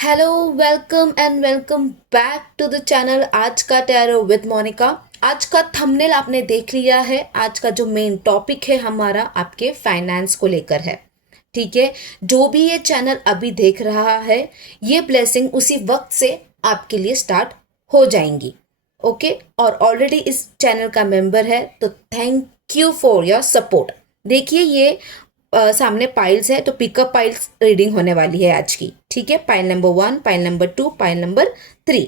Hello, welcome and welcome back to the channel आज का tarot with Monika. आज का थंबनेल आपने देख लिया है। आज का जो मेन टॉपिक है हमारा आपके फाइनेंस को लेकर है। ठीक है, जो भी ये चैनल अभी देख रहा है, ये ब्लेसिंग उसी वक्त से आपके लिए स्टार्ट हो जाएंगी। ओके, और ऑलरेडी इस चैनल का मेंबर है तो thank you for your support. देखिए ये सामने पाइल्स है, तो पिकअप पाइल्स रीडिंग होने वाली है आज की। ठीक है, pile number 1, pile number 2, pile number 3।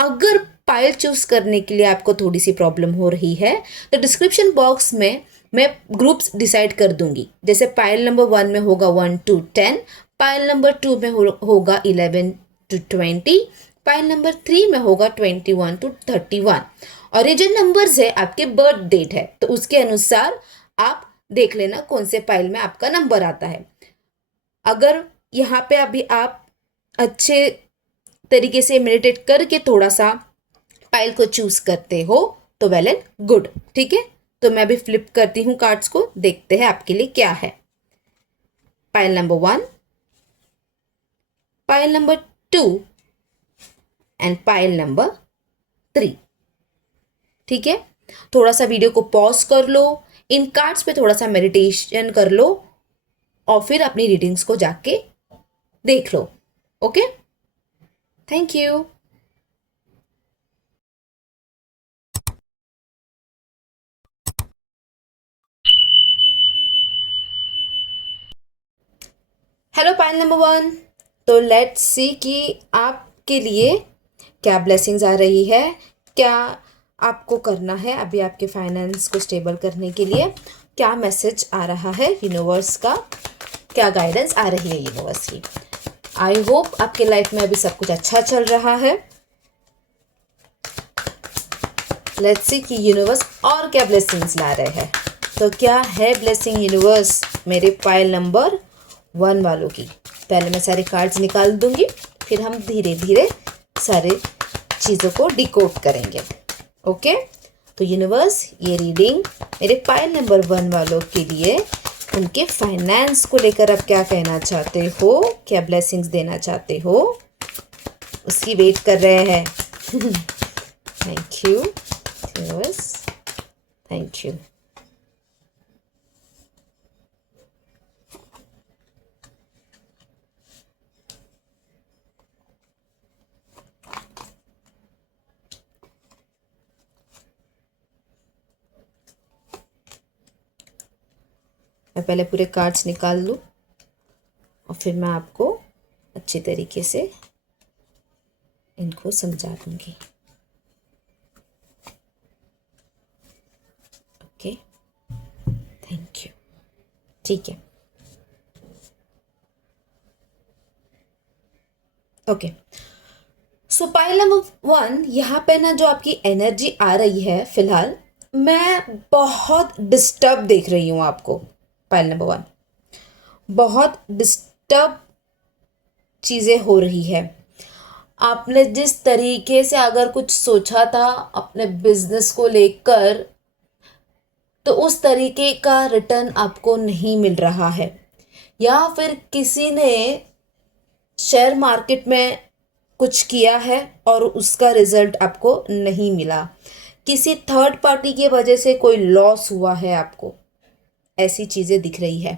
अगर पाइल चूज करने के लिए आपको थोड़ी सी प्रॉब्लम हो रही है तो डिस्क्रिप्शन बॉक्स में मैं ग्रुप्स डिसाइड कर दूंगी। जैसे पाइल नंबर 1 में होगा 1 to 10, पाइल नंबर 2 में होगा 11 to 20, पाइल नंबर 3 में होगा 21 to 31। और ये जो नंबर्स है आपके बर्थ डेट है, तो उसके अनुसार आप देख लेना कौन से पाइल में आपका नंबर आता है। अगर यहाँ पे अभी आप अच्छे तरीके से मेडिटेट करके थोड़ा सा पाइल को चूज करते हो तो वेल एंड गुड। ठीक है, तो मैं अभी फ्लिप करती हूँ कार्ड्स को, देखते हैं आपके लिए क्या है। Pile number 1, pile number 2 and pile number 3। ठीक है, थोड़ा सा वीडियो को पॉज कर लो, इन कार्ड्स पे थोड़ा सा मेडिटेशन कर लो और फिर अपनी रीडिंग्स को जाके देख लो। Okay, thank you. Hello pile number 1। तो लेट्स सी कि आपके लिए क्या ब्लेसिंग्स आ रही है, क्या आपको करना है अभी आपके फाइनेंस को स्टेबल करने के लिए, क्या मैसेज आ रहा है यूनिवर्स का, क्या गाइडेंस आ रही है यूनिवर्स की। आई होप आपके लाइफ में अभी सब कुछ अच्छा चल रहा है। लेट्स सी कि यूनिवर्स और क्या ब्लेसिंग्स ला रहे हैं। तो क्या है ब्लेसिंग यूनिवर्स मेरे पाइल नंबर 1 वालों की। पहले मैं सारे कार्ड्स निकाल दूंगी, फिर हम धीरे धीरे सारे चीज़ों को डिकोड करेंगे। ओके, तो यूनिवर्स ये रीडिंग मेरे पाइल नंबर 1 वालों के लिए उनके फाइनेंस को लेकर आप क्या कहना चाहते हो, क्या ब्लेसिंग्स देना चाहते हो, उसकी वेट कर रहे हैं। Thank you universe, thank you. मैं पहले पूरे कार्ड्स निकाल लूँ और फिर मैं आपको अच्छी तरीके से इनको समझा दूंगी। Okay, thank you. ठीक है, ओके। सो पाइल नंबर 1, यहाँ पे ना जो आपकी एनर्जी आ रही है फिलहाल, मैं बहुत डिस्टर्ब देख रही हूँ आपको। पाइल नंबर 1, बहुत डिस्टर्ब चीज़ें हो रही है। आपने जिस तरीके से अगर कुछ सोचा था अपने बिजनेस को लेकर, तो उस तरीके का रिटर्न आपको नहीं मिल रहा है, या फिर किसी ने शेयर मार्केट में कुछ किया है और उसका रिजल्ट आपको नहीं मिला, किसी थर्ड पार्टी की वजह से कोई लॉस हुआ है आपको, ऐसी चीज़ें दिख रही है।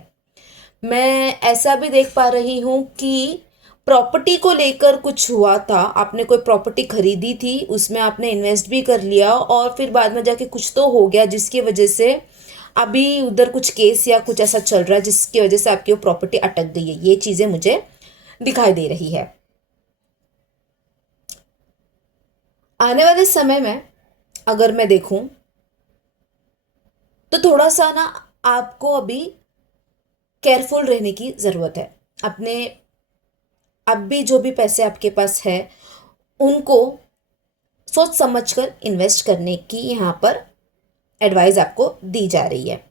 मैं ऐसा भी देख पा रही हूँ कि प्रॉपर्टी को लेकर कुछ हुआ था, आपने कोई प्रॉपर्टी खरीदी थी, उसमें आपने इन्वेस्ट भी कर लिया और फिर बाद में जाके कुछ तो हो गया जिसकी वजह से अभी उधर कुछ केस या कुछ ऐसा चल रहा है जिसकी वजह से आपकी वो प्रॉपर्टी अटक गई है। ये चीज़ें मुझे दिखाई दे रही है। आने वाले समय में अगर मैं देखूं तो थोड़ा सा ना आपको अभी केयरफुल रहने की ज़रूरत है। अपने अब भी जो भी पैसे आपके पास है उनको सोच समझकर इन्वेस्ट करने की यहाँ पर एडवाइस आपको दी जा रही है।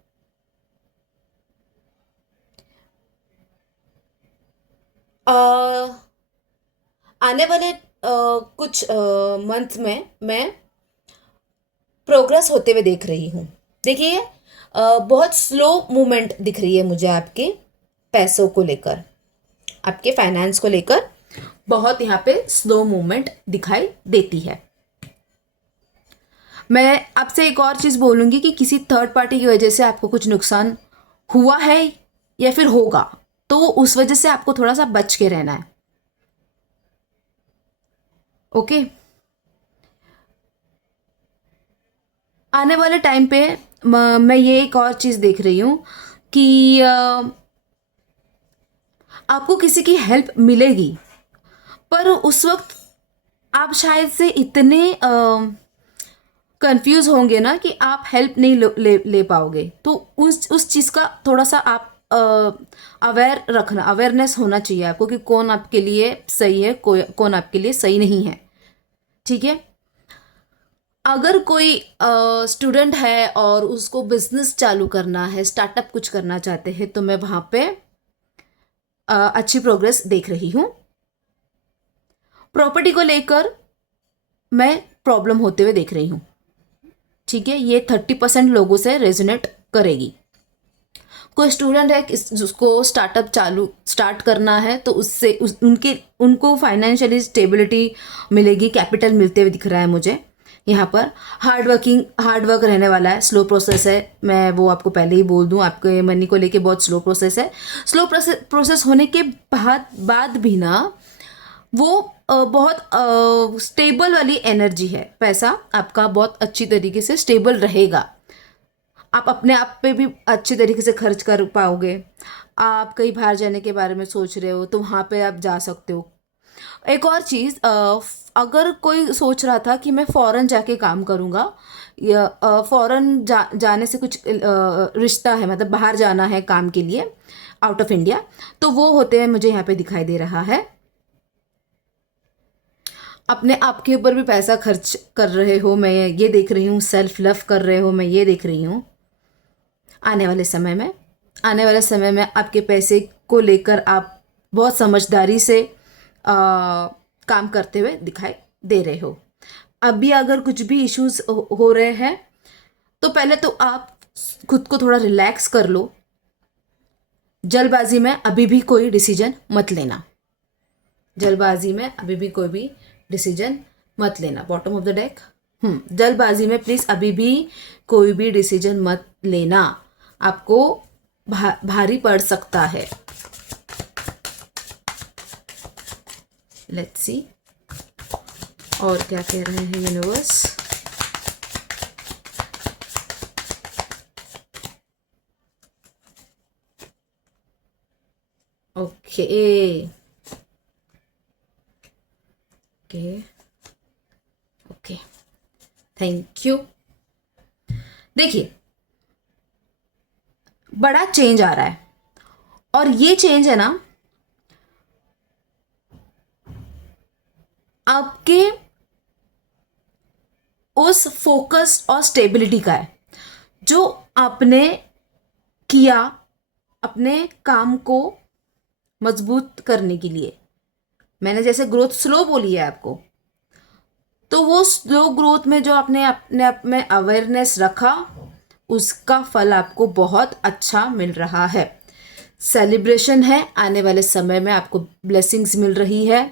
आने वाले कुछ मंथ में मैं प्रोग्रेस होते हुए देख रही हूँ। देखिए बहुत स्लो मूवमेंट दिख रही है मुझे आपके पैसों को लेकर, आपके फाइनेंस को लेकर बहुत यहाँ पे स्लो मूवमेंट दिखाई देती है। मैं आपसे एक और चीज़ बोलूँगी कि किसी थर्ड पार्टी की वजह से आपको कुछ नुकसान हुआ है या फिर होगा, तो उस वजह से आपको थोड़ा सा बच के रहना है। ओके। आने वाले टाइम पे मैं ये एक और चीज़ देख रही हूँ कि आपको किसी की हेल्प मिलेगी, पर उस वक्त आप शायद से इतने कंफ्यूज होंगे ना कि आप हेल्प नहीं ले पाओगे। तो उस चीज़ का थोड़ा सा आप अवेयरनेस होना चाहिए आपको कि कौन आपके लिए सही है, कौन आपके लिए सही नहीं है। ठीक है। अगर कोई स्टूडेंट है और उसको बिजनेस चालू करना है, स्टार्टअप कुछ करना चाहते हैं, तो मैं वहाँ पे अच्छी प्रोग्रेस देख रही हूँ। प्रॉपर्टी को लेकर मैं प्रॉब्लम होते हुए देख रही हूँ। ठीक है, ये 30% लोगों से रेजोनेट करेगी। कोई स्टूडेंट है जिसको स्टार्ट करना है, तो उनको फाइनेंशियली स्टेबिलिटी मिलेगी, कैपिटल मिलते हुए दिख रहा है मुझे यहाँ पर। हार्ड वर्क रहने वाला है, स्लो प्रोसेस है, मैं वो आपको पहले ही बोल दूँ, आपके मनी को लेके बहुत स्लो प्रोसेस है। स्लो प्रोसेस होने के बाद भी ना वो बहुत स्टेबल वाली एनर्जी है। पैसा आपका बहुत अच्छी तरीके से स्टेबल रहेगा, आप अपने आप पे भी अच्छी तरीके से खर्च कर पाओगे। आप कहीं बाहर जाने के बारे में सोच रहे हो तो वहाँ पे आप जा सकते हो। एक और चीज़, अगर कोई सोच रहा था कि मैं फ़ॉरेन जाके काम करूँगा, या फ़ॉरेन जाने से कुछ रिश्ता है, मतलब बाहर जाना है काम के लिए आउट ऑफ इंडिया, तो वो होते हैं मुझे यहाँ पे दिखाई दे रहा है। अपने आप के ऊपर भी पैसा खर्च कर रहे हो, मैं ये देख रही हूँ। सेल्फ लव कर रहे हो, मैं ये देख रही हूँ। आने वाले समय में आपके पैसे को लेकर आप बहुत समझदारी से काम करते हुए दिखाई दे रहे हो। अभी अगर कुछ भी इश्यूज हो रहे हैं, तो पहले तो आप खुद को थोड़ा रिलैक्स कर लो। जल्दबाजी में अभी भी कोई डिसीजन मत लेना। Bottom of the deck. जल्दबाजी में प्लीज अभी भी कोई भी डिसीजन मत लेना, आपको भारी पड़ सकता है। लेट्स सी और क्या कह रहे हैं universe. Okay okay okay, thank you. देखिए, बड़ा चेंज आ रहा है, और ये चेंज है ना आपके उस फोकस और स्टेबिलिटी का है जो आपने किया अपने काम को मजबूत करने के लिए। मैंने जैसे ग्रोथ स्लो बोली है आपको, तो वो स्लो ग्रोथ में जो आपने अपने आप में अवेयरनेस रखा, उसका फल आपको बहुत अच्छा मिल रहा है। सेलिब्रेशन है, आने वाले समय में आपको ब्लेसिंग्स मिल रही है।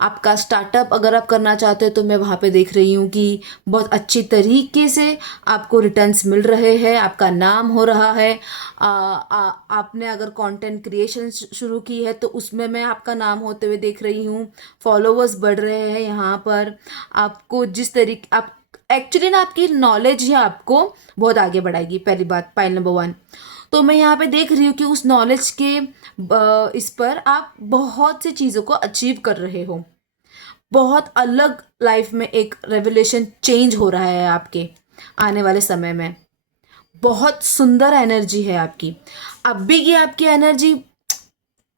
आपका स्टार्टअप अगर आप करना चाहते हो, तो मैं वहाँ पे देख रही हूँ कि बहुत अच्छी तरीके से आपको रिटर्न्स मिल रहे हैं, आपका नाम हो रहा है। आपने अगर कंटेंट क्रिएशन शुरू की है, तो उसमें मैं आपका नाम होते हुए देख रही हूँ। फॉलोवर्स बढ़ रहे हैं यहाँ पर। आपको जिस तरीके आप एक्चुअली ना, आपकी नॉलेज ही आपको बहुत आगे बढ़ाएगी। पहली बात, पॉइंट नंबर 1। तो मैं यहाँ पे देख रही हूँ कि उस नॉलेज के इस पर आप बहुत सी चीज़ों को अचीव कर रहे हो। बहुत अलग लाइफ में एक रेवोल्यूशन चेंज हो रहा है आपके आने वाले समय में। बहुत सुंदर एनर्जी है आपकी। अभी की आपकी एनर्जी,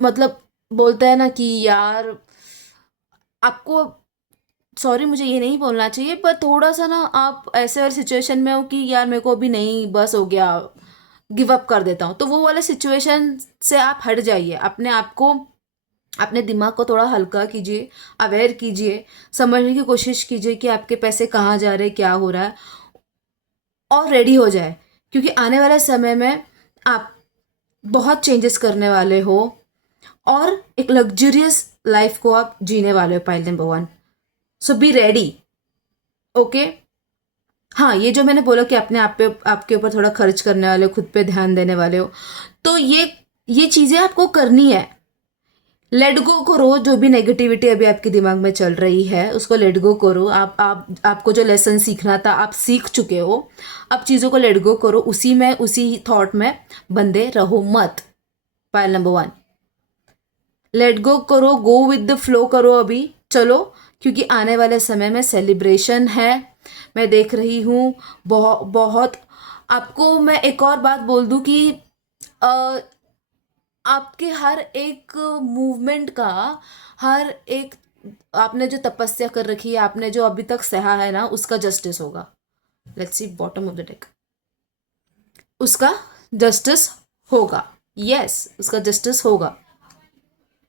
मतलब बोलते हैं ना कि यार आपको, सॉरी मुझे ये नहीं बोलना चाहिए, पर थोड़ा सा ना आप ऐसे वाली सिचुएशन में हो कि यार मेरे को अभी नहीं, बस हो गया, गिव अप कर देता हूँ। तो वो वाले सिचुएशन से आप हट जाइए। अपने आप को, अपने दिमाग को थोड़ा हल्का कीजिए, अवेयर कीजिए, समझने की कोशिश कीजिए कि आपके पैसे कहाँ जा रहे हैं, क्या हो रहा है, और रेडी हो जाए। क्योंकि आने वाले समय में आप बहुत चेंजेस करने वाले हो, और एक लग्जरियस लाइफ को आप जीने वाले हो, pile number 1। So be ready. Okay. हाँ, ये जो मैंने बोला कि अपने आप पे, आपके ऊपर थोड़ा खर्च करने वाले हो, खुद पे ध्यान देने वाले हो, तो ये चीजें आपको करनी है। लेट गो करो, जो भी नेगेटिविटी अभी आपके दिमाग में चल रही है उसको लेट गो करो। आपको जो लेसन सीखना था आप सीख चुके हो। अब चीज़ों को लेट गो करो, उसी थॉट में बंधे रहो मत। पायल नंबर 1, लेट गो करो, गो विद द फ्लो करो अभी, चलो। क्योंकि आने वाले समय में सेलिब्रेशन है, मैं देख रही हूँ बहुत बहुत। आपको मैं एक और बात बोल दूँ कि आपके हर एक मूवमेंट का, हर एक, आपने जो तपस्या कर रखी है, आपने जो अभी तक सहा है ना, उसका जस्टिस होगा। Let's see bottom of the deck. उसका जस्टिस होगा। यस, उसका जस्टिस होगा।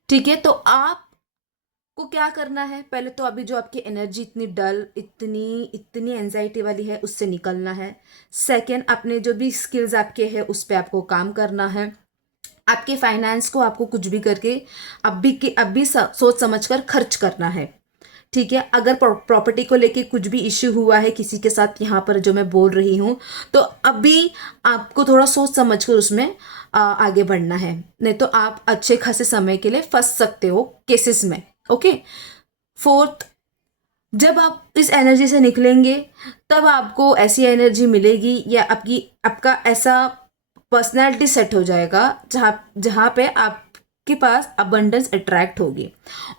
ठीक है, तो आपको क्या करना है? पहले तो अभी जो आपकी एनर्जी इतनी डल, इतनी इतनी एंजाइटी वाली है, उससे निकलना है। सेकेंड, अपने जो भी स्किल्स आपके हैं उस पर आपको काम करना है। आपके फाइनेंस को आपको कुछ भी करके अब भी सोच समझ कर खर्च करना है। ठीक है, अगर प्रॉपर्टी को लेके कुछ भी इश्यू हुआ है किसी के साथ, यहाँ पर जो मैं बोल रही हूँ, तो अभी आपको थोड़ा सोच समझ कर उसमें आगे बढ़ना है, नहीं तो आप अच्छे खासे समय के लिए फंस सकते हो केसेस में। ओके। फोर्थ, जब आप इस एनर्जी से निकलेंगे तब आपको ऐसी एनर्जी मिलेगी, या आपका ऐसा पर्सनैलिटी सेट हो जाएगा जहाँ जहाँ पे आपके पास अबंडेंस अट्रैक्ट होगी,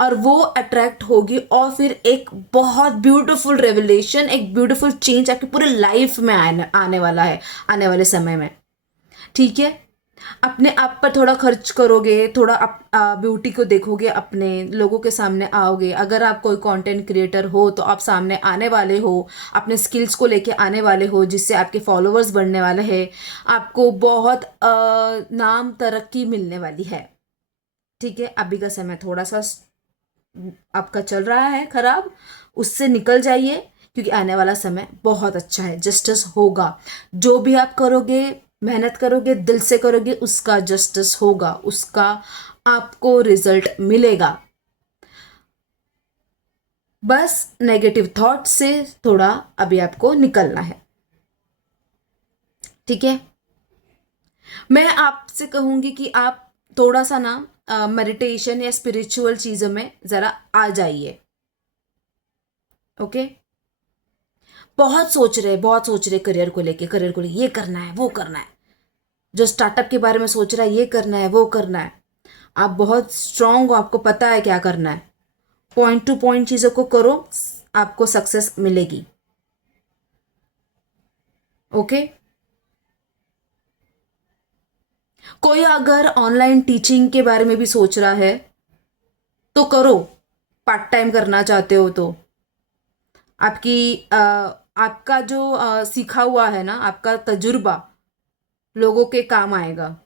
और वो अट्रैक्ट होगी, और फिर एक बहुत ब्यूटीफुल रेवलेशन, एक ब्यूटीफुल चेंज आपकी पूरी लाइफ में आने वाला है, आने वाले समय में। ठीक है, अपने आप पर थोड़ा खर्च करोगे, थोड़ा ब्यूटी को देखोगे, अपने लोगों के सामने आओगे। अगर आप कोई कंटेंट क्रिएटर हो तो आप सामने आने वाले हो, अपने स्किल्स को लेके आने वाले हो, जिससे आपके फॉलोअर्स बढ़ने वाले हैं, आपको बहुत नाम तरक्की मिलने वाली है। ठीक है, अभी का समय थोड़ा सा आपका चल रहा है खराब, उससे निकल जाइए, क्योंकि आने वाला समय बहुत अच्छा है, जस्टिस होगा। जो भी आप करोगे, मेहनत करोगे, दिल से करोगे, उसका जस्टिस होगा, उसका आपको रिजल्ट मिलेगा। बस नेगेटिव थॉट से थोड़ा अभी आपको निकलना है। ठीक है, मैं आपसे कहूंगी कि आप थोड़ा सा ना मेडिटेशन या स्पिरिचुअल चीजों में जरा आ जाइए। ओके। बहुत सोच रहे करियर को लेके, ये करना है, वो करना है। जो स्टार्टअप के बारे में सोच रहा है, ये करना है, वो करना है। आप बहुत स्ट्रांग हो, आपको पता है क्या करना है। पॉइंट टू पॉइंट चीज़ों को करो, आपको सक्सेस मिलेगी। ओके। कोई अगर ऑनलाइन टीचिंग के बारे में भी सोच रहा है तो करो, पार्ट टाइम करना चाहते हो तो। आपका जो सीखा हुआ है ना, आपका तजुर्बा लोगों के काम आएगा।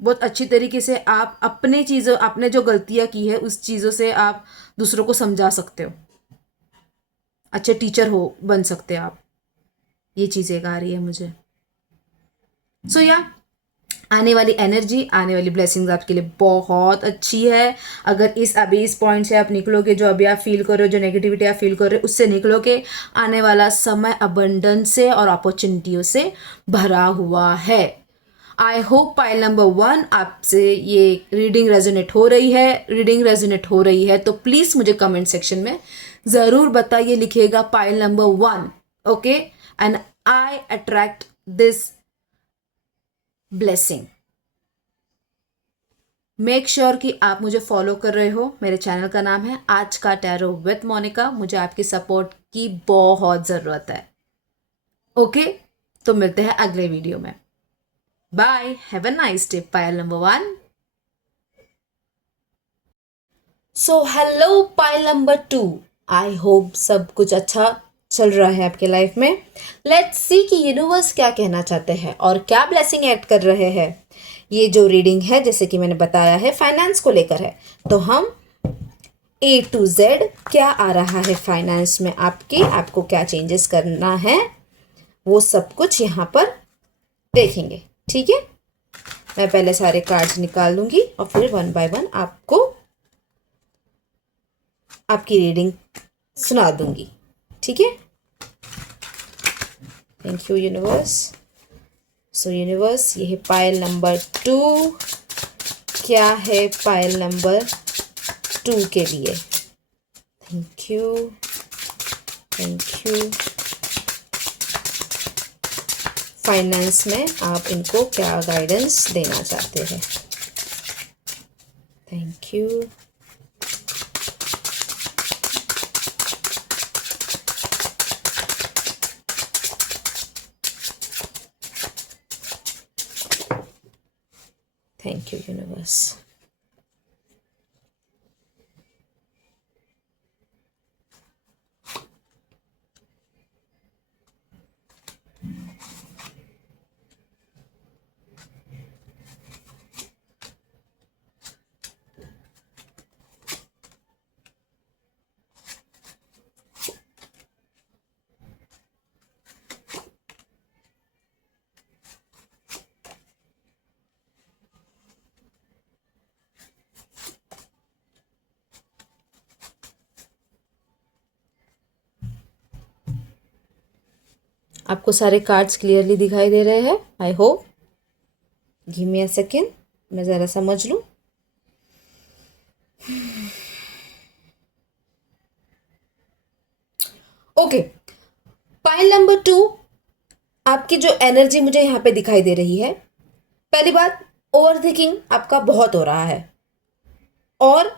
बहुत अच्छी तरीके से आप अपने चीज़ों, आपने जो गलतियां की है उस चीज़ों से आप दूसरों को समझा सकते हो, अच्छे टीचर हो बन सकते हैं आप। ये चीज़ एक आ रही है मुझे। सो या आने वाली एनर्जी, आने वाली ब्लेसिंग्स आपके लिए बहुत अच्छी है। अगर इस पॉइंट से आप निकलोगे, जो अभी आप फील कर रहे हो, जो नेगेटिविटी आप फील कर रहे हो, उससे निकलोगे, आने वाला समय अबंडेंस से और अपॉर्चुनिटियों से भरा हुआ है। आई होप पाइल नंबर 1 आपसे ये रीडिंग रेजोनेट हो रही है। रीडिंग रेजोनेट हो रही है तो प्लीज़ मुझे कमेंट सेक्शन में ज़रूर बताइए, लिखिएगा pile number 1। Okay, and I attract this blessing. Make sure कि आप मुझे फॉलो कर रहे हो। मेरे चैनल का नाम है आज का टैरो विद मोनिका। मुझे आपकी सपोर्ट की बहुत ज़रूरत है। ओके, तो मिलते हैं अगले वीडियो में। Bye, have a nice day, pile number 1। So hello pile number 2, I hope सब कुछ अच्छा चल रहा है आपके लाइफ में। लेट्स सी कि यूनिवर्स क्या कहना चाहते हैं और क्या ब्लेसिंग ऐड कर रहे हैं। ये जो रीडिंग है, जैसे कि मैंने बताया है, फाइनेंस को लेकर है, तो हम A to Z क्या आ रहा है फाइनेंस में आपके, आपको क्या चेंजेस करना है, वो सब कुछ यहाँ पर देखेंगे। ठीक है, मैं पहले सारे कार्ड्स निकाल लूंगी और फिर वन बाय वन आपको आपकी रीडिंग सुना दूंगी, ठीक है। Thank you universe. So universe, ये है पायल नंबर 2। क्या है पायल नंबर 2 के लिए? Thank you, thank you. Finance में आप इनको क्या गाइडेंस देना चाहते हैं? Thank you. Thank you universe. आपको सारे कार्ड्स क्लियरली दिखाई दे रहे हैं? I hope. Give me a second, मैं ज़रा समझ लूँ। ओके, पाइल नंबर 2, आपकी जो एनर्जी मुझे यहाँ पे दिखाई दे रही है, पहली बात, ओवर थिंकिंग आपका बहुत हो रहा है और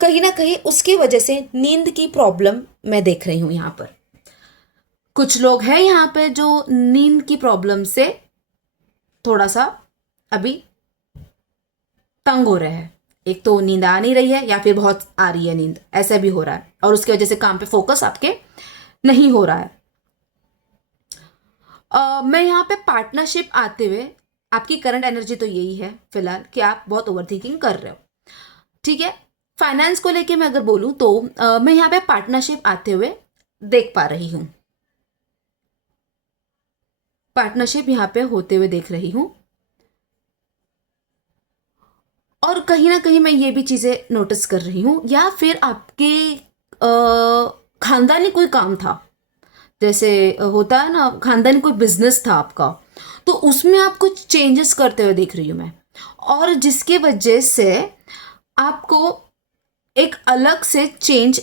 कहीं ना कहीं उसकी वजह से नींद की प्रॉब्लम मैं देख रही हूँ यहाँ पर। कुछ लोग हैं यहाँ पे जो नींद की प्रॉब्लम से थोड़ा सा अभी तंग हो रहे हैं। एक तो नींद आ नहीं रही है या फिर बहुत आ रही है नींद, ऐसा भी हो रहा है और उसकी वजह से काम पे फोकस आपके नहीं हो रहा है। मैं यहाँ पे पार्टनरशिप आते हुए, आपकी करंट एनर्जी तो यही है फिलहाल कि आप बहुत ओवर थिंकिंग कर रहे हो, ठीक है। फाइनेंस को लेके मैं अगर बोलूँ तो मैं यहाँ पे पार्टनरशिप आते हुए देख पा रही हूँ, पार्टनरशिप यहाँ पे होते हुए देख रही हूँ। और कहीं ना कहीं मैं ये भी चीज़ें नोटिस कर रही हूँ, या फिर आपके खानदानी कोई काम था, जैसे होता है ना खानदानी कोई बिजनेस था आपका, तो उसमें आप कुछ चेंजेस करते हुए देख रही हूँ मैं, और जिसके वजह से आपको एक अलग से चेंज,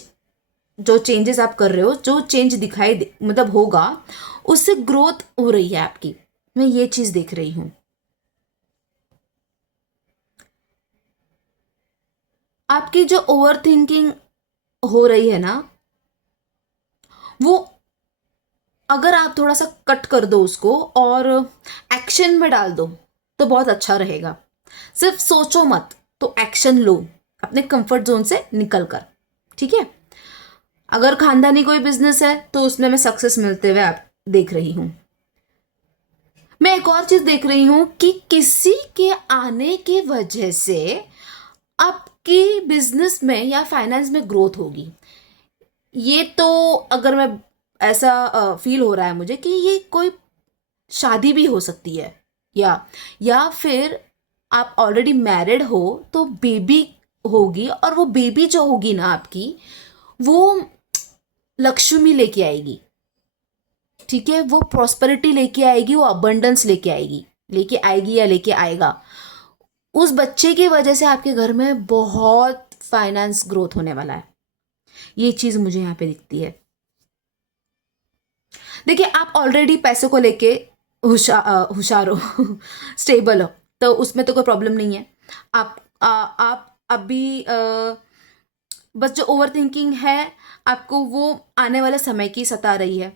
जो चेंजेस आप कर रहे हो, जो चेंज मतलब होगा, उससे ग्रोथ हो रही है आपकी, मैं ये चीज़ देख रही हूँ। आपकी जो ओवर थिंकिंग हो रही है ना, वो अगर आप थोड़ा सा कट कर दो उसको और एक्शन में डाल दो तो बहुत अच्छा रहेगा। सिर्फ सोचो मत, तो एक्शन लो अपने कंफर्ट जोन से निकल कर, ठीक है। अगर खानदानी कोई बिजनेस है तो उसमें मैं सक्सेस मिलते हुए आप देख रही हूं। मैं एक और चीज देख रही हूं कि किसी के आने के वजह से आपकी बिजनेस में या फाइनेंस में ग्रोथ होगी। ये तो अगर मैं ऐसा फील हो रहा है मुझे कि ये कोई शादी भी हो सकती है, या फिर आप ऑलरेडी मैरिड हो तो बेबी होगी, और वो बेबी जो होगी ना आपकी, वो लक्ष्मी लेके आएगी, ठीक है। वो प्रॉस्पेरिटी लेके आएगी, वो अबंडेंस लेके आएगी या लेके आएगा। उस बच्चे की वजह से आपके घर में बहुत फाइनेंस ग्रोथ होने वाला है, ये चीज मुझे यहाँ पे दिखती है। देखिए, आप ऑलरेडी पैसों को लेके होशियार हो स्टेबल हो, तो उसमें तो कोई प्रॉब्लम नहीं है। आप अभी बस जो ओवर थिंकिंग है आपको, वो आने वाले समय की सता रही है।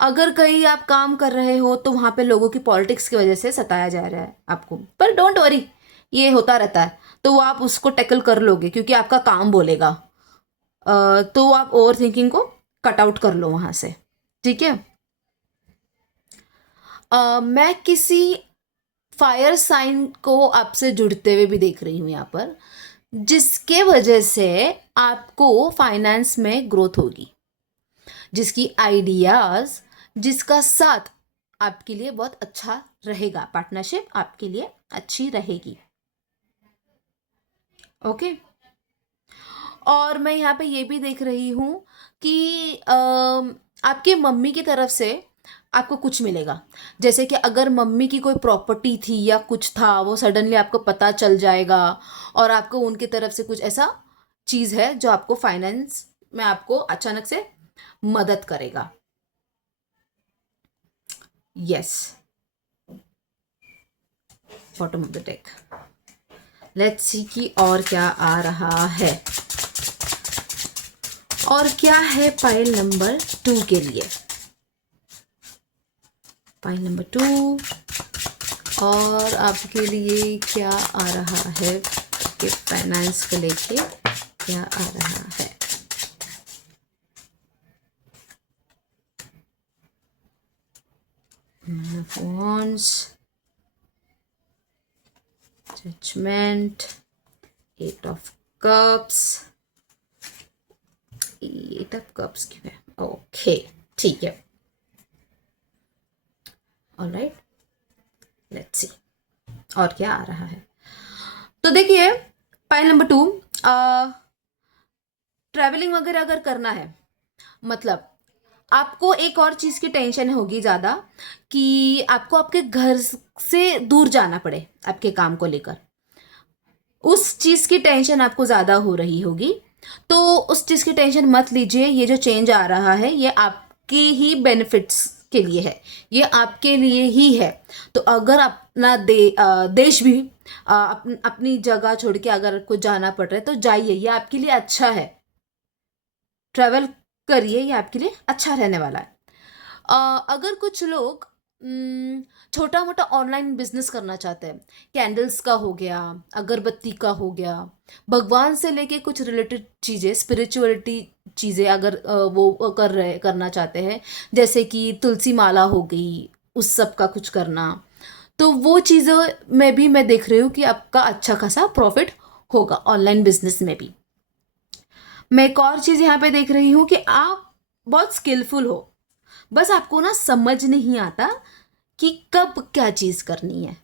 अगर कहीं आप काम कर रहे हो तो वहां पे लोगों की पॉलिटिक्स की वजह से सताया जा रहा है आपको, पर डोंट वरी, ये होता रहता है, तो वो आप उसको टैकल कर लोगे क्योंकि आपका काम बोलेगा। तो आप ओवर थिंकिंग को कट आउट कर लो वहां से, ठीक है। मैं किसी फायर साइन को आपसे जुड़ते हुए भी देख रही हूँ यहाँ पर, जिसके वजह से आपको फाइनेंस में ग्रोथ होगी, जिसकी आइडियाज, जिसका साथ आपके लिए बहुत अच्छा रहेगा, पार्टनरशिप आपके लिए अच्छी रहेगी। ओके। और मैं यहाँ पे ये भी देख रही हूँ कि आपके मम्मी की तरफ से आपको कुछ मिलेगा। जैसे कि अगर मम्मी की कोई प्रॉपर्टी थी या कुछ था, वो सडनली आपको पता चल जाएगा और आपको उनकी तरफ से कुछ ऐसा चीज़ है जो आपको फाइनेंस में आपको अचानक से मदद करेगा। Yes, bottom of the deck. Let's see कि और क्या आ रहा है, और क्या है पाइल नंबर 2 के लिए। पाइल नंबर 2 और आपके लिए क्या आ रहा है, कि फाइनेंस को लेके क्या आ रहा है। Wands, Judgment, Eight of Cups, Eight of Cups क्यों है? ओके, ठीक है। ऑलराइट, लेट्स सी और क्या आ रहा है। तो देखिए, पाइल नंबर 2, ट्रैवलिंग वगैरह अगर करना है, मतलब आपको एक और चीज की टेंशन होगी ज्यादा, कि आपको आपके घर से दूर जाना पड़े आपके काम को लेकर, उस चीज की टेंशन आपको ज्यादा हो रही होगी। तो उस चीज की टेंशन मत लीजिए। ये जो चेंज आ रहा है ये आपके ही बेनिफिट्स के लिए है, ये आपके लिए ही है। तो अगर अपना देश भी अपनी जगह छोड़ के अगर आपको जाना पड़ रहा है तो जाइए, ये आपके लिए अच्छा है। ट्रैवल करिए, ये आपके लिए अच्छा रहने वाला है। अगर कुछ लोग छोटा मोटा ऑनलाइन बिजनेस करना चाहते हैं, कैंडल्स का हो गया, अगरबत्ती का हो गया, भगवान से लेके कुछ रिलेटेड चीज़ें, स्पिरिचुअलिटी चीज़ें अगर वो करना चाहते हैं, जैसे कि तुलसी माला हो गई, उस सब का कुछ करना, तो वो चीज़ों में भी मैं देख रही हूँ कि आपका अच्छा खासा प्रॉफिट होगा ऑनलाइन बिजनेस में भी। मैं एक और चीज़ यहाँ पे देख रही हूँ कि आप बहुत स्किलफुल हो, बस आपको ना समझ नहीं आता कि कब क्या चीज़ करनी है।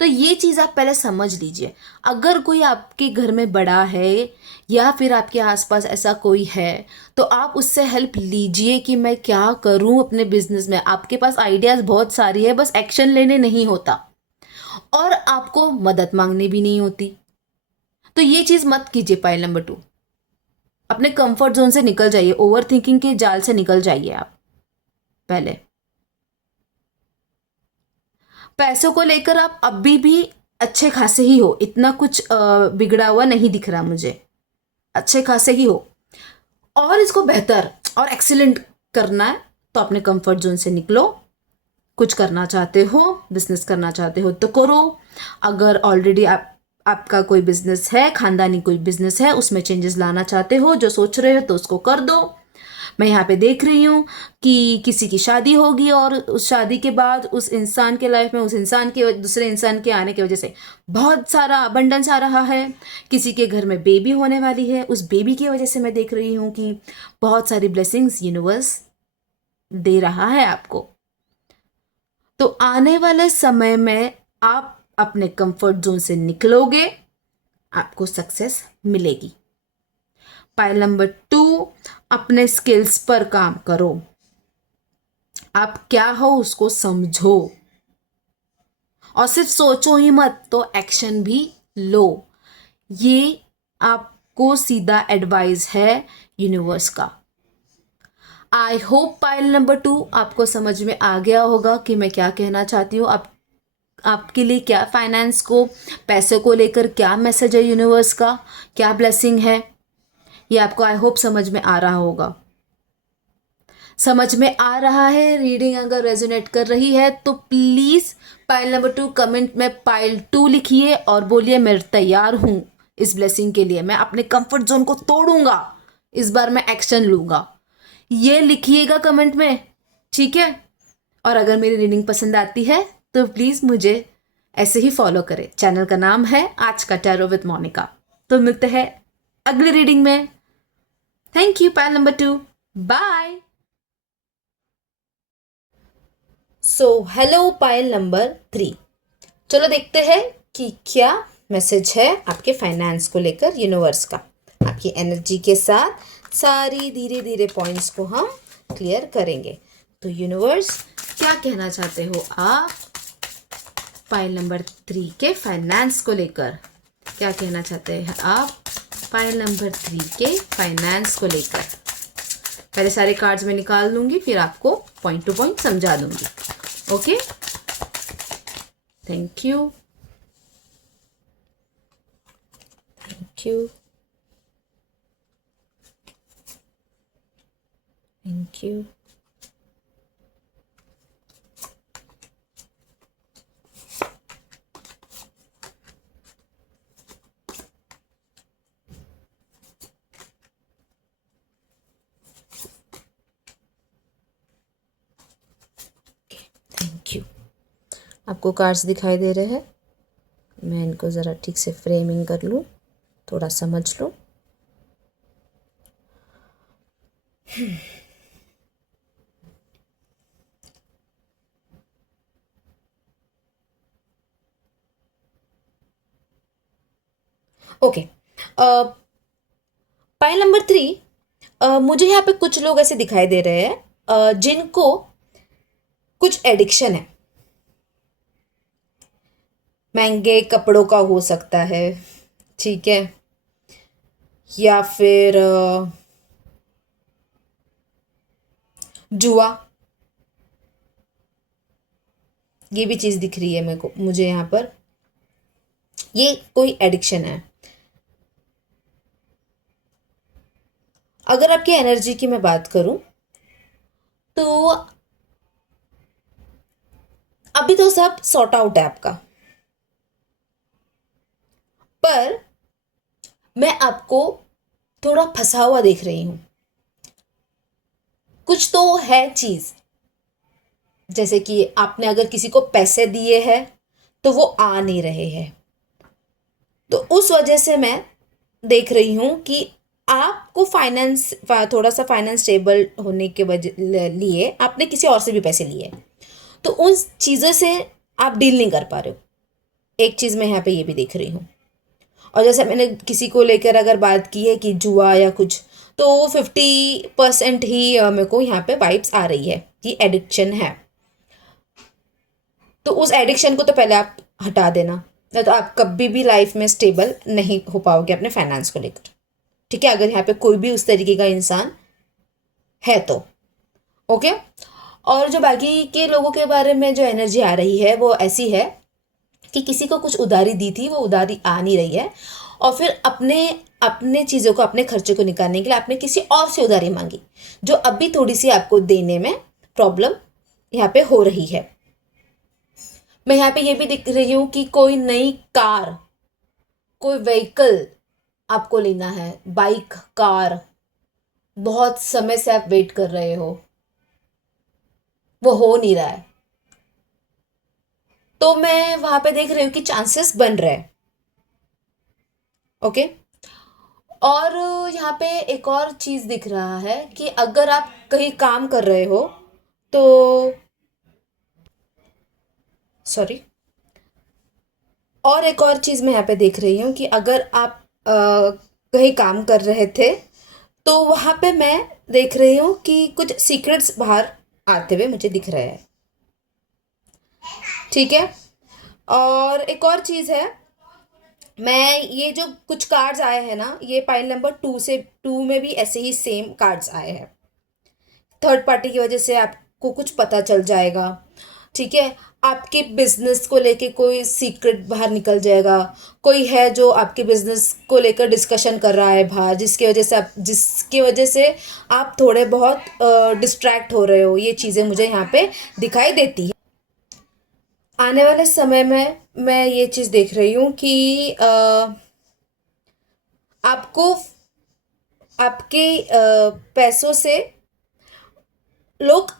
तो ये चीज़ आप पहले समझ लीजिए। अगर कोई आपके घर में बड़ा है या फिर आपके आसपास ऐसा कोई है, तो आप उससे हेल्प लीजिए कि मैं क्या करूं अपने बिजनेस में। आपके पास आइडियाज़ बहुत सारी है, बस एक्शन लेने नहीं होता और आपको मदद मांगनी भी नहीं होती। तो ये चीज़ मत कीजिए। पाइल नंबर 2, अपने कंफर्ट जोन से निकल जाइए, ओवर थिंकिंग के जाल से निकल जाइए आप पहले। पैसों को लेकर आप अभी भी अच्छे खासे ही हो, इतना कुछ बिगड़ा हुआ नहीं दिख रहा मुझे, अच्छे खासे ही हो। और इसको बेहतर और एक्सीलेंट करना है तो अपने कंफर्ट जोन से निकलो। कुछ करना चाहते हो, बिजनेस करना चाहते हो तो करो। अगर ऑलरेडी आपका कोई बिजनेस है, खानदानी कोई बिजनेस है, उसमें चेंजेस लाना चाहते हो, जो सोच रहे हो, तो उसको कर दो। मैं यहाँ पे देख रही हूँ कि किसी की शादी होगी और उस शादी के बाद उस इंसान के लाइफ में, उस इंसान के दूसरे इंसान के आने की वजह से बहुत सारा अबंडेंस आ रहा है। किसी के घर में बेबी होने वाली है, उस बेबी की वजह से मैं देख रही हूँ कि बहुत सारी ब्लेसिंग्स यूनिवर्स दे रहा है आपको। तो आने वाले समय में आप अपने कंफर्ट जोन से निकलोगे, आपको सक्सेस मिलेगी। पाइल नंबर 2, अपने स्किल्स पर काम करो। आप क्या हो उसको समझो और सिर्फ सोचो ही मत, तो एक्शन भी लो। ये आपको सीधा एडवाइस है यूनिवर्स का। आई होप पाइल नंबर 2 आपको समझ में आ गया होगा कि मैं क्या कहना चाहती हूँ। आपके लिए क्या फाइनेंस को, पैसे को लेकर क्या मैसेज है यूनिवर्स का, क्या ब्लेसिंग है, ये आपको आई होप समझ में आ रहा होगा। समझ में आ रहा है, रीडिंग अगर रेजोनेट कर रही है तो प्लीज पाइल नंबर 2 कमेंट में पाइल 2 लिखिए और बोलिए मैं तैयार हूं इस ब्लेसिंग के लिए, मैं अपने कंफर्ट जोन को तोड़ूंगा, इस बार मैं एक्शन लूंगा। ये लिखिएगा कमेंट में, ठीक है। और अगर मेरी रीडिंग पसंद आती है तो प्लीज मुझे ऐसे ही फॉलो करें। चैनल का नाम है आज का टैरो विद मोनिका। तो मिलते हैं अगली रीडिंग में। Thank you pile number 2, bye. So hello pile number 3। चलो देखते हैं कि क्या मैसेज है आपके फाइनेंस को लेकर यूनिवर्स का। आपकी एनर्जी के साथ सारी धीरे धीरे पॉइंट्स को हम क्लियर करेंगे। तो यूनिवर्स, क्या कहना चाहते हो आप पाइल नंबर 3 के फाइनेंस को लेकर? क्या कहना चाहते हैं आप पाइल नंबर 3 के फाइनेंस को लेकर? पहले सारे कार्ड्स में निकाल लूंगी, फिर आपको पॉइंट टू पॉइंट समझा दूंगी। Okay, thank you, thank you, thank you. Thank you. आपको कार्ड्स दिखाई दे रहे हैं? मैं इनको ज़रा ठीक से फ्रेमिंग कर लूँ, थोड़ा समझ लूँ। ओके, पाइल नंबर 3, मुझे यहाँ पे कुछ लोग ऐसे दिखाई दे रहे हैं जिनको कुछ एडिक्शन है। महंगे कपड़ों का हो सकता है, ठीक है, या फिर जुआ। ये भी चीज़ दिख रही है मेरे को, मुझे यहाँ पर ये कोई एडिक्शन है। अगर आपकी एनर्जी की मैं बात करूं तो अभी तो सब सॉर्ट आउट है आपका, पर मैं आपको थोड़ा फंसा हुआ देख रही हूं। कुछ तो है चीज, जैसे कि आपने अगर किसी को पैसे दिए हैं तो वो आ नहीं रहे हैं, तो उस वजह से मैं देख रही हूं कि आपको फाइनेंस, थोड़ा सा फाइनेंस स्टेबल होने के वजह लिए आपने किसी और से भी पैसे लिए, तो उन चीज़ों से आप डील नहीं कर पा रहे हो। एक चीज़ मैं यहाँ पे ये भी देख रही हूँ। और जैसे मैंने किसी को लेकर अगर बात की है कि जुआ या कुछ, तो 50% ही मेरे को यहाँ पे वाइब्स आ रही है कि एडिक्शन है। तो उस एडिक्शन को तो पहले आप हटा देना, नहीं तो आप कभी भी लाइफ में स्टेबल नहीं हो पाओगे अपने फाइनेंस को लेकर, ठीक है? अगर यहाँ पे कोई भी उस तरीके का इंसान है तो ओके। और जो बाकी के लोगों के बारे में जो एनर्जी आ रही है वो ऐसी है कि किसी को कुछ उधारी दी थी, वो उधारी आ नहीं रही है, और फिर अपने अपने चीज़ों को, अपने खर्चे को निकालने के लिए आपने किसी और से उधारी मांगी, जो अभी थोड़ी सी आपको देने में प्रॉब्लम यहाँ पे हो रही है। मैं यहाँ पे ये भी दिख रही हूँ कि कोई नई कार, कोई व्हीकल आपको लेना है, बाइक, कार, बहुत समय से आप वेट कर रहे हो, वो हो नहीं रहा है। तो मैं वहां पे देख रही हूँ कि चांसेस बन रहे हैं। ओके, और यहाँ पे एक और चीज दिख रहा है कि अगर आप कहीं काम कर रहे हो तो, सॉरी, और एक और चीज मैं यहाँ पे देख रही हूँ कि अगर आप कहीं काम कर रहे थे तो वहां पे मैं देख रही हूँ कि कुछ सीक्रेट्स बाहर आते हुए मुझे दिख रहे हैं, ठीक है? और एक और चीज है, मैं ये जो कुछ कार्ड्स आए हैं ना, ये पाइल नंबर 2 में भी ऐसे ही सेम कार्ड्स आए हैं। थर्ड पार्टी की वजह से आपको कुछ पता चल जाएगा, ठीक है? आपके बिजनेस को लेके कोई सीक्रेट बाहर निकल जाएगा। कोई है जो आपके बिजनेस को लेकर डिस्कशन कर रहा है बाहर, जिसकी वजह से आप थोड़े बहुत डिस्ट्रैक्ट हो रहे हो। ये चीज़ें मुझे यहाँ पे दिखाई देती है। आने वाले समय में मैं ये चीज़ देख रही हूँ कि आपको आपके पैसों से लोग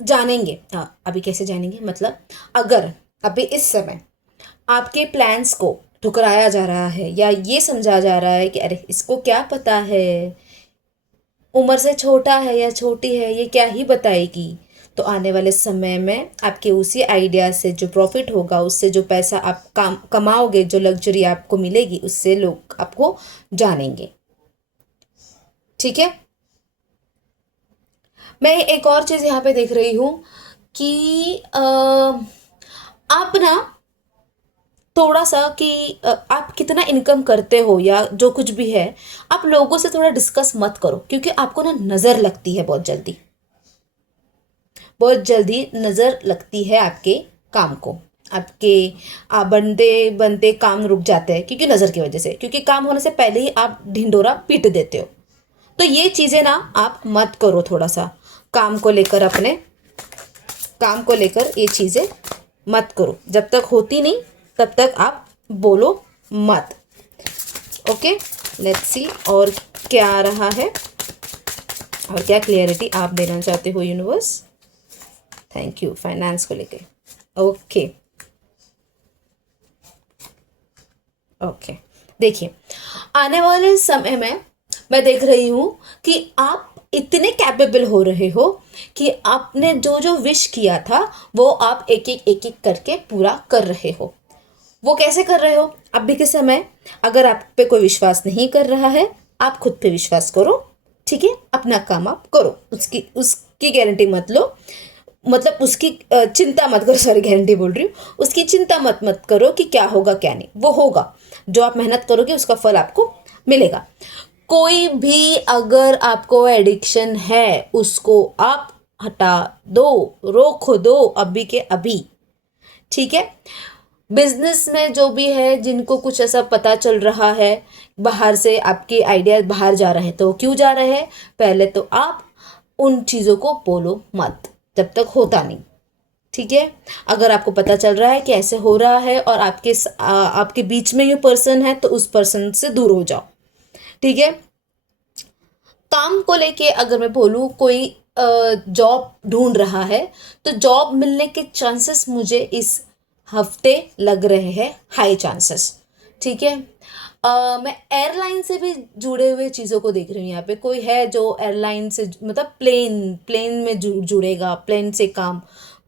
जानेंगे। हाँ, अभी कैसे जानेंगे, मतलब अगर अभी इस समय आपके प्लान्स को ठुकराया जा रहा है या ये समझा जा रहा है कि अरे इसको क्या पता है, उम्र से छोटा है या छोटी है, ये क्या ही बताएगी, तो आने वाले समय में आपके उसी आइडिया से जो प्रॉफिट होगा, उससे जो पैसा आप कमाओगे, जो लग्जरी आपको मिलेगी, उससे लोग आपको जानेंगे। ठीक है। मैं एक और चीज़ यहाँ पे देख रही हूँ कि आप ना थोड़ा सा कि आप कितना इनकम करते हो या जो कुछ भी है, आप लोगों से थोड़ा डिस्कस मत करो, क्योंकि आपको ना नज़र लगती है बहुत जल्दी, बहुत जल्दी नज़र लगती है आपके काम को। आपके बनते बनते काम रुक जाते हैं क्योंकि नज़र की वजह से, क्योंकि काम होने से पहले ही आप ढिंडोरा पीट देते हो। तो ये चीज़ें ना आप मत करो। थोड़ा सा काम को लेकर, अपने काम को लेकर ये चीज़ें मत करो। जब तक होती नहीं तब तक आप बोलो मत। ओके, लेट्स सी और क्या आ रहा है और क्या क्लियरिटी आप देना चाहते हो यूनिवर्स। Thank you. फाइनेंस को लेके ओके ओके। देखिए, आने वाले समय में मैं देख रही हूँ कि आप इतने कैपेबल हो रहे हो कि आपने जो जो विश किया था वो आप एक एक करके पूरा कर रहे हो। वो कैसे कर रहे हो? अभी के समय अगर आप पे कोई विश्वास नहीं कर रहा है, आप खुद पे विश्वास करो। ठीक है, अपना काम आप करो, उसकी गारंटी मत लो, मतलब उसकी चिंता मत करो। सॉरी, गारंटी बोल रही हूँ, उसकी चिंता मत करो कि क्या होगा क्या नहीं, वो होगा। जो आप मेहनत करोगे उसका फल आपको मिलेगा। कोई भी अगर आपको एडिक्शन है, उसको आप हटा दो, रोक दो अभी के अभी। ठीक है। बिजनेस में जो भी है, जिनको कुछ ऐसा पता चल रहा है, बाहर से आपके आइडिया बाहर जा रहे हैं, तो क्यों जा रहे हैं? पहले तो आप उन चीज़ों को बोलो मत जब तक होता नहीं। ठीक है। अगर आपको पता चल रहा है कि ऐसे हो रहा है और आपके बीच में ये पर्सन है, तो उस पर्सन से दूर हो जाओ। ठीक है। काम को लेके अगर मैं बोलूँ, कोई जॉब ढूंढ रहा है, तो जॉब मिलने के चांसेस मुझे इस हफ्ते लग रहे हैं हाई चांसेस। ठीक है। मैं एयरलाइन से भी जुड़े हुए चीज़ों को देख रही हूँ। यहाँ पे कोई है जो एयरलाइन से, मतलब प्लेन में जुड़ेगा, प्लेन से काम,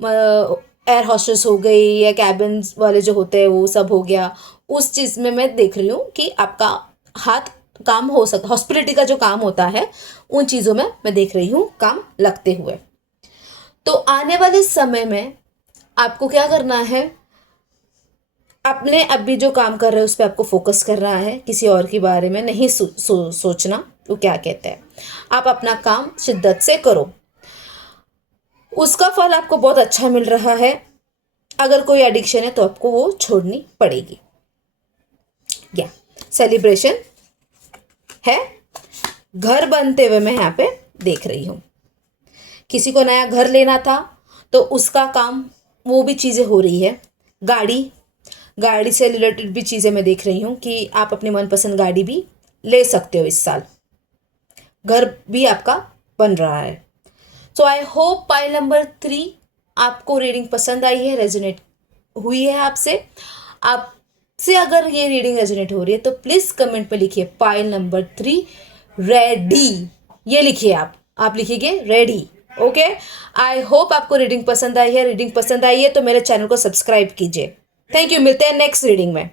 एयर हॉस्टेस हो गई या कैबिन वाले जो होते हैं वो सब हो गया। उस चीज़ में मैं देख रही हूँ कि आपका हाथ काम हो सकता, हॉस्पिटलिटी का जो काम होता है, उन चीज़ों में मैं देख रही हूँ काम लगते हुए। तो आने वाले समय में आपको क्या करना है, अपने अभी जो काम कर रहे हैं उस पर आपको फोकस करना है, किसी और के बारे में नहीं सोचना वो क्या कहते हैं। आप अपना काम शिद्दत से करो, उसका फल आपको बहुत अच्छा मिल रहा है। अगर कोई एडिक्शन है तो आपको वो छोड़नी पड़ेगी। या सेलिब्रेशन है, घर बनते हुए मैं यहाँ पे देख रही हूँ। किसी को नया घर लेना था तो उसका काम, वो भी चीज़ें हो रही है। गाड़ी से रिलेटेड भी चीज़ें मैं देख रही हूँ कि आप अपनी मनपसंद गाड़ी भी ले सकते हो इस साल। घर भी आपका बन रहा है। सो आई होप पाइल नंबर 3 आपको रीडिंग पसंद आई है, रेजोनेट हुई है आपसे अगर ये रीडिंग रेजोनेट हो रही है तो प्लीज़ कमेंट पे लिखिए पाइल नंबर 3 रेडी। ये लिखिए, आप लिखिए रेडी। ओके। आई होप आपको रीडिंग पसंद आई है। रीडिंग पसंद आई है तो मेरे चैनल को सब्सक्राइब कीजिए। Thank you. मिलते हैं नेक्स्ट रीडिंग में।